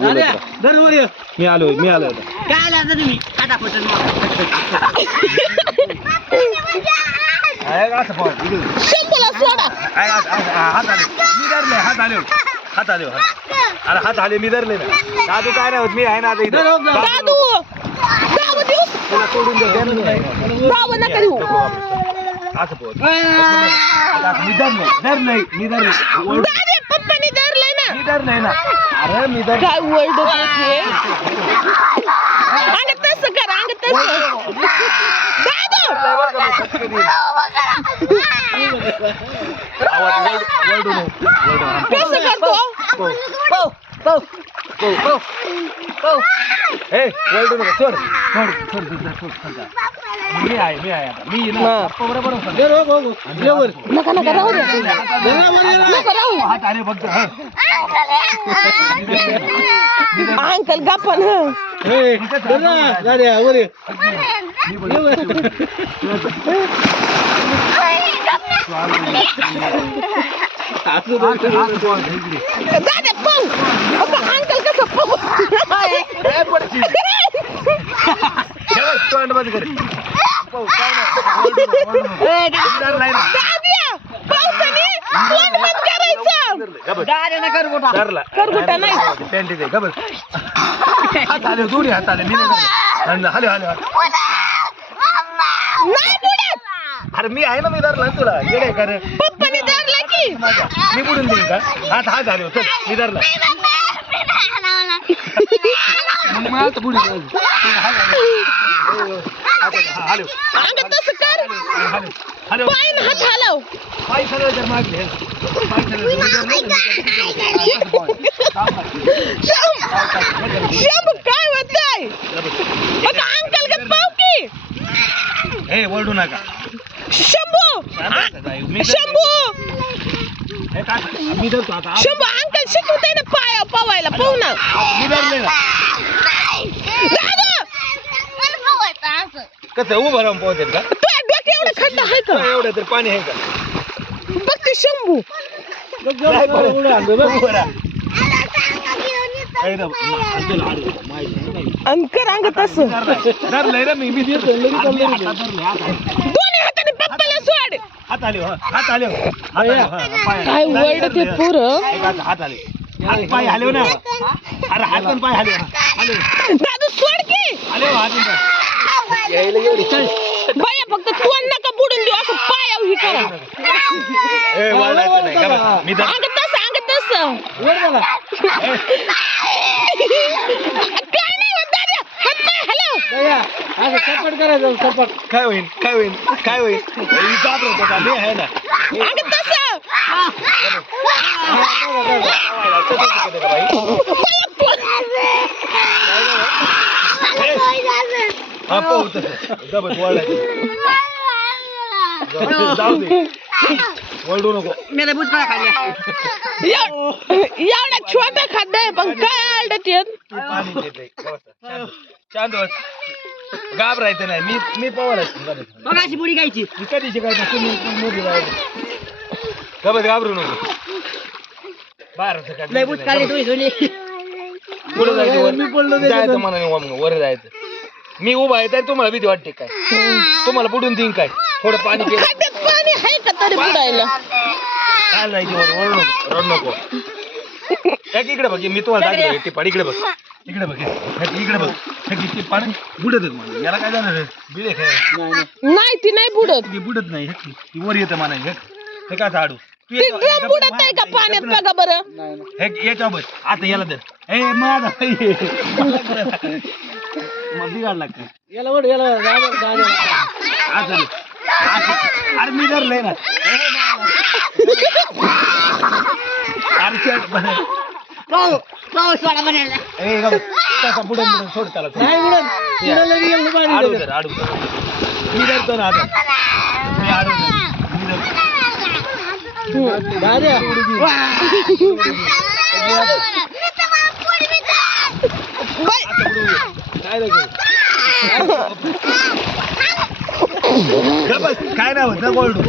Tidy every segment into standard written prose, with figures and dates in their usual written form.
मी आलो काय आला तुम्ही काटा पटन शंभूला सोडा. हात आले मी धरले ना दादू काय नाही होत मी आहे ना आता इथं. दादू दावा देऊ तुला सोडून दे दावा नका देऊ. असं पोहोच मी धरलंय दादे पप्पानी धरलंय ना. मी धरलंय ना अरे मी धर काय वर्ड होते अंग तसं कर अंग तसं दादू कसं करतो वळडू नका सोड मी आहे आता मी ना बरोबर नका नका राहू दे नका राहू. हात आले फक्त अंकल गप्पन दादा पाहू अंकल कसं पाहू करगुटा नाही हात आले दोन्ही हात आले मी नाही अरे मी आहे ना मी धरला तुला येडे कर पप्पाने धरला की मी बुडून देईन का हात आले चल मी धरला अंग तसं कर पाय हात हलव पाय सरळ जर मागले शंभू काय होतंय अंकल गत पाहू की हे ओरडू नका शंभू शंभू मी धरतो आता शंभू अंकल शिकवताय ना पाय पवायला पाहू ना मी धरले ना कसं उभं राहून पोहतात का तुझ्या डोक्यात एवढं खड्डा आहे का एवढं तर पाणी आहे का बघ ते शंभू अंकर अंग तसं धरलंय ना मी दोन्ही हाताने पप्पाला सोड हात आले काय वर्ड ते पुरं हात आले पाय हलव ना अरे हात पण पाय हलव दादू सोड की हलव हात बाया फक्त तोंड नका बुडून देऊ असं पायावर ही करा मी अंग तसं काय नाही होत दादा हात पाय हलव काय होईल घाबरतो का मी आहे ना अंग तसं हा पाहू तसं जबत वळायचं जाऊ दे वळडू नको मेले बुजकाळा खाल्ल्या एवढा छोटा खाद्य आहे पण काय आलडत येत पाणी देते शांत बस घाबरायचं नाही मी पवायचं बघा अशी बुडी घ्यायची मी कधी शिकायचं तुम्ही मोठी गबत घाबरू नको बाहेर लय बुजकाळी तुम्ही दोन्ही पुढे जायचं मनाने वर जायचं मी उभा आहे तर तुम्हाला भीती वाटते काय तुम्हाला बुडून देईन काय थोडं पाणी खाद्यात पाणी आहे का तरी बुडायला काय जायची वर रड नको इकडे बघ मी तुम्हाला दाखवतो टिपाड इकडे बघ इकडे बघ पाणी बुडत याला काय जाणार बिळे काय नाही ती नाही बुडत बुडत नाही वर येतं म्हणा हे काय झाडू ती ड्रम बुडत नाही का पाण्यात बघा बरं याच्या बस आता याला दर ए माझा बिघाडला काय याला अरे मी धरलंय ना बुडून सोड त्याला आडू मी धरतो ना आता मी आडू काय नाही होत ना गोल्डू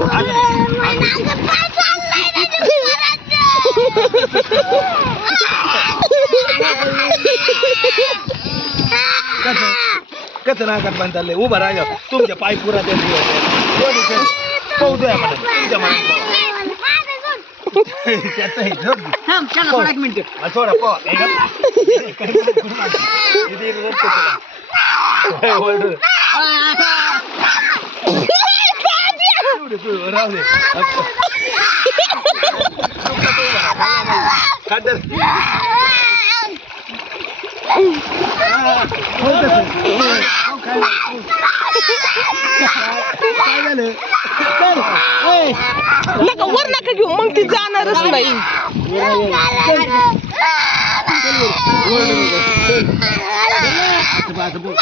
कसं नाकात बांध चाललंय उभं राहिलं तुमच्या पाय पुरा पाहू द्या मला तुमच्या मनात त्याचं हे झोप घे. थांब चला थोडा एक मिनिट मला सोडा पो राहू दे काय झालं नका वर नका घेऊ मग ती जाणारच नाही बोल